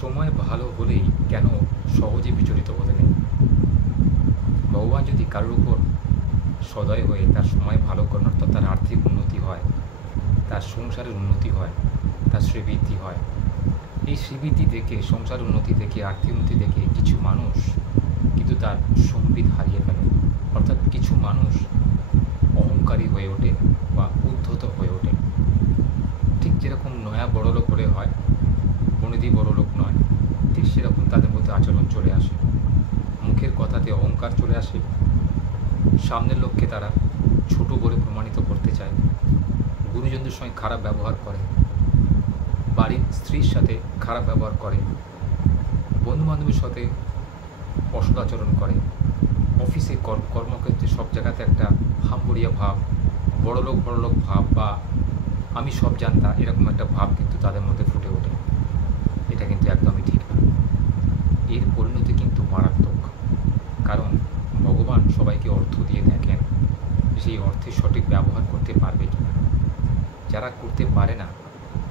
সময় ভালো হলেই কেন সহজে বিচলিত হতে নেই? ভগবান যদি কারোর উপর সদয় হয়ে তার সময় ভালো করেন, অর্থাৎ তার আর্থিক উন্নতি হয়, তার সংসারের উন্নতি হয়, তার শ্রীবৃদ্ধি হয়, এই শ্রীবৃদ্ধি দেখে, সংসার উন্নতি দেখে, আর্থিক উন্নতি দেখে কিছু মানুষ কিন্তু তার সম্বিত হারিয়ে ফেলে। অর্থাৎ কিছু মানুষ অহংকারী হয়ে ওঠে বা উদ্ধত হয়ে ওঠে। ঠিক যেরকম নয়া বড়লোক হলে হয়, বনেদি বড়লোক নয়, ঠিক সেরকম তাদের মধ্যে আচরণ চলে আসে, মুখের কথাতে অহংকার চলে আসে, সামনের লোককে তারা ছোট বলে প্রমাণিত করতে চায়, গুরুজনদের সঙ্গে খারাপ ব্যবহার করে, বাড়ির স্ত্রীর সাথে খারাপ ব্যবহার করে, বন্ধুবান্ধবের সাথে অসদাচরণ করে, অফিসে কর্মক্ষেত্রে সব জায়গাতে একটা হাম্বড়িয়া ভাব, বড়লোক ভাব বা আমি সব জানতা এরকম একটা ভাব কিন্তু তাদের মধ্যে ফুটে ওঠে। এটা কিন্তু একদমই ঠিক না। এর পরিণতি কিন্তু মারাত্মক। কারণ ভগবান সবাইকে অর্থ দিয়ে দেখেন সেই অর্থের সঠিক ব্যবহার করতে পারবে কি না। যারা করতে পারে না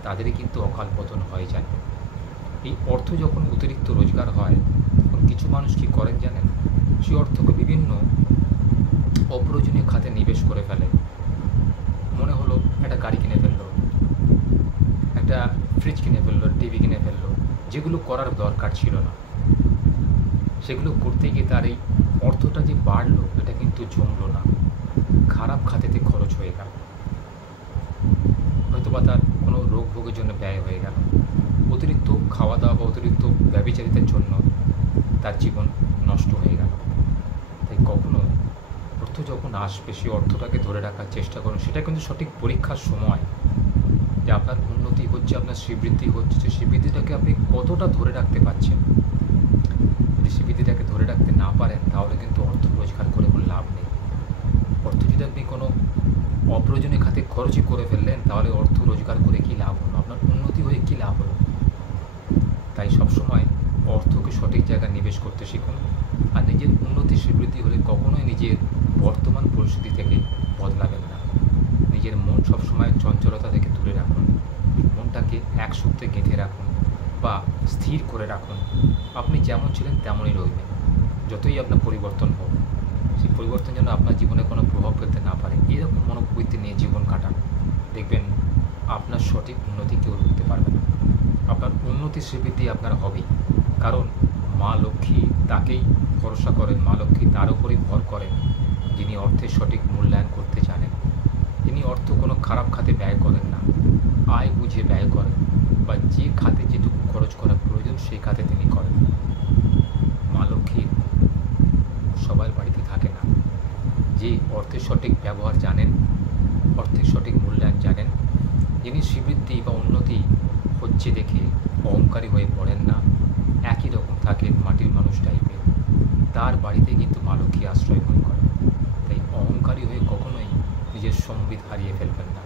তাদেরই কিন্তু অকাল পতন হয়ে যায়। এই অর্থ যখন অতিরিক্ত রোজগার হয় তখন কিছু মানুষ কী করেন জানেন? সেই অর্থকে বিভিন্ন অপ্রয়োজনীয় খাতে নিবেশ করে ফেলে। মনে হলো একটা গাড়ি কিনে ফেললো, একটা ফ্রিজ কিনে ফেললো, টিভি কিনে ফেললো, যেগুলো করার দরকার ছিল না। সেগুলো করতে গিয়ে তার এই অর্থটা যে বাড়লো এটা কিন্তু জমলো না, খারাপ খাতেতে খরচ হয়ে গেল। হয়তোবা তার কোনো রোগ ভোগের জন্য ব্যয় হয়ে গেল, অতিরিক্ত খাওয়া দাওয়া বা অতিরিক্ত ব্যভিচারিতার জন্য তার জীবন নষ্ট হয়ে গেল। তাই কখনো অর্থ যখন আসবে সেই অর্থটাকে ধরে রাখার চেষ্টা করুন। সেটা কিন্তু সঠিক পরীক্ষার সময় যে আপনার উন্নতি হচ্ছে, আপনার শ্রীবৃদ্ধি হচ্ছে, যে শ্রীবৃদ্ধিটাকে আপনি কতটা ধরে রাখতে পারছেন। যদি শ্রীবৃদ্ধিটাকে ধরে রাখতে না পারেন তাহলে কিন্তু অর্থ রোজগার করে কোনো লাভ নেই। অর্থ যদি আপনি কোনো অপ্রয়োজনীয় খাতে খরচই করে ফেললেন তাহলে অর্থ রোজগার করে কী লাভ হলো, আপনার উন্নতি হয়ে কী লাভ হলো। তাই সবসময় অর্থকে সঠিক জায়গায় নিবেশ করতে শিখুন। আর নিজের উন্নতি শ্রীবৃদ্ধি হলে কখনোই নিজের বর্তমান পরিস্থিতি থেকে বদলাবেন না। নিজের মন সবসময় চঞ্চলতা থেকে দূরে রাখুন, মনটাকে এক সূত্রে গেঁথে রাখুন বা স্থির করে রাখুন। আপনি যেমন ছিলেন তেমনই রইবেন। যতই আপনার পরিবর্তন হোক, সেই পরিবর্তন যেন আপনার জীবনে কোনো প্রভাব ফেলতে না পারে, এরকম মনোবৃত্তি নিয়ে জীবন কাটান। দেখবেন আপনার সঠিক উন্নতি কেউ রুখতে পারবে না। আপনার উন্নতি শ্রীবৃদ্ধি আপনার হবেই। কারণ মা লক্ষ্মী তাকেই ভরসা করেন, মা লক্ষ্মী তার উপরেই ভর করেন যিনি অর্থের সঠিক মূল্যায়ন করতে জানেন। তিনি অর্থ কোনো খারাপ খাতে ব্যয় করেন না, আয় বুঝে ব্যয় করেন বা যে খাতে যেটুকু খরচ করা প্রয়োজন সেই খাতে তিনি করেন। মা লক্ষ্মী সবার বাড়িতে থাকে না। যে অর্থের সঠিক ব্যবহার জানেন, অর্থের সঠিক মূল্যায়ন জানেন, যিনি শ্রীবৃদ্ধি বা উন্নতি হচ্ছে দেখে অহংকারী হয়ে পড়েন না, একই রকম থাকেন মাটির মানুষ টাইপের, তার বাড়িতে কিন্তু মা লক্ষ্মী আশ্রয় গ্রহণ করেন। তাই অহংকারী হয়ে কখনোই নিজের সম্বিত হারিয়ে ফেলবেন না।